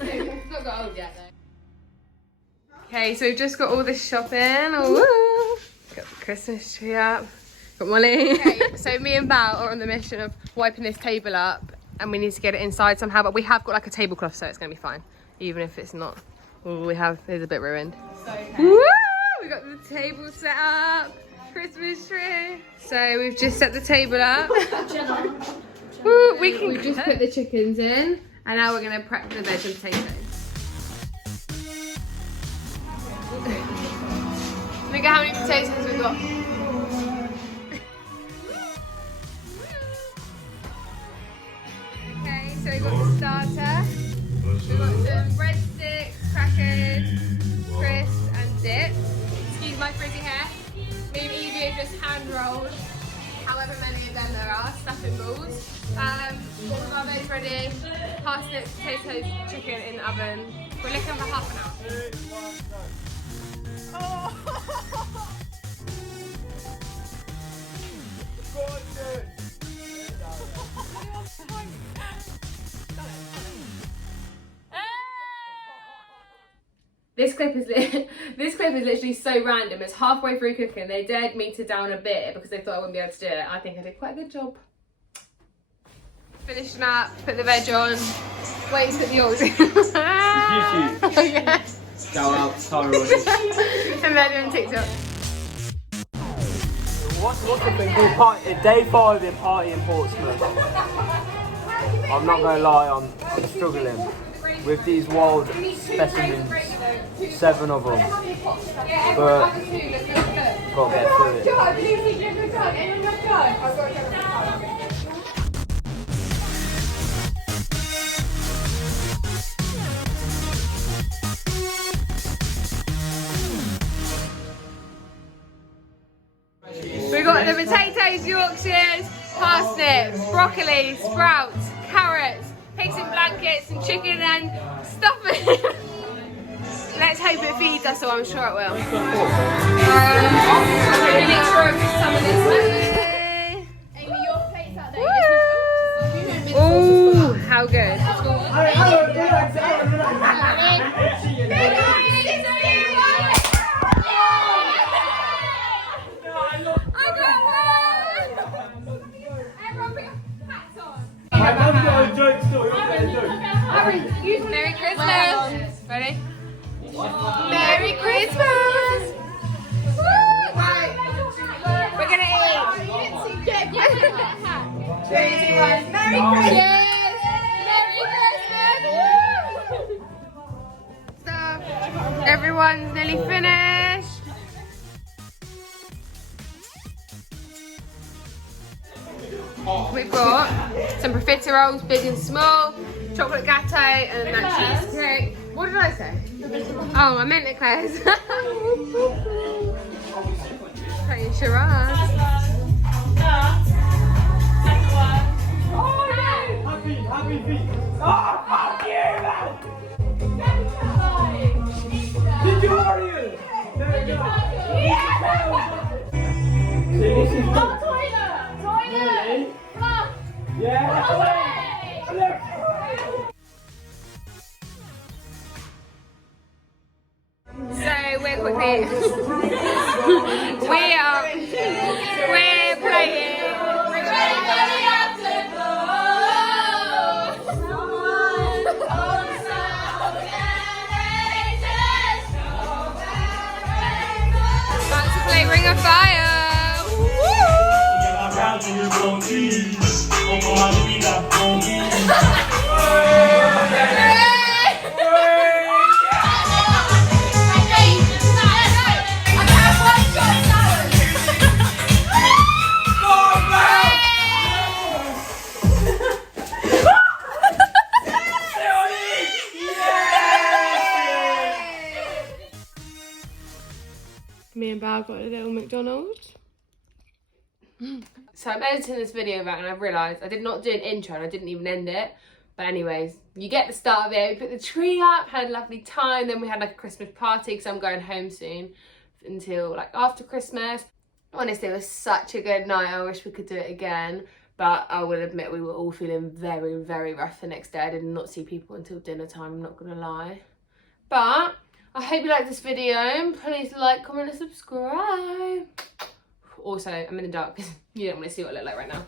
It's not got old yet though. Okay, so we've just got all this shopping. Woo! Got the Christmas tree up. Got Molly. Okay, so me and Val are on the mission of wiping this table up, and we need to get it inside somehow. But we have got like a tablecloth, so it's gonna be fine, even if it's not. All we have is a bit ruined. So okay. Woo! We got the table set up. Christmas tree. So we've just set the table up. Woo, we just put the chickens in, and now we're gonna prep the veg and potatoes. Look at how many potatoes we've got. Okay, so we've got the starter. We've got some breadsticks, crackers, crisps, and dip. Excuse my frizzy hair. Me and Evie have just hand rolled, however many of them there are, stuffing balls. All of our veg ready. Parsnips, potatoes, chicken in the oven. We're looking for half an hour. This clip is literally so random. It's halfway through cooking. They dared me to down a bit because they thought I wouldn't be able to do it. I think I did quite a good job. Finishing up, put the veg on, wait to put the oils in. YouTube. Yeah. Go out, Tyra. And then on TikTok. What's the thing called party? Day 5 in party in Portsmouth. I'm not gonna lie, I'm struggling with these wild specimens. 7 of them. But gotta get through it. We got the potatoes, Yorkshires, parsnips, broccoli, sprouts, carrots, pigs in blankets, and chicken and stuffing. Let's hope it feeds us, so I'm sure it will. I'm going to make sure I put some of this way. Amy, your plate's out there. Ooh, how good. Merry Christmas! Ready? Merry Christmas! We're gonna eat! Merry Christmas! Merry Christmas! So, everyone's nearly finished. We've got some profiteroles, big and small, chocolate gâteau, and that cheesecake. What did I say? Oh, I meant eclairs. Pretty sure. Happy feet. Oh, fuck you, man! Did you hurry it? There you go. See, this is Toilet! yeah. So we're quickly we're playing. About to play Ring of Fire. Me and Val got a little McDonald's. So I'm editing this video back and I've realised I did not do an intro and I didn't even end it. But anyways, you get the start of it. We put the tree up, had a lovely time. Then we had like a Christmas party because I'm going home soon until like after Christmas. Honestly, it was such a good night. I wish we could do it again. But I will admit we were all feeling very, very rough the next day. I did not see people until dinner time, I'm not going to lie. But I hope you liked this video. Please like, comment and subscribe. Also, I'm in the dark because you don't want to see what I look like right now.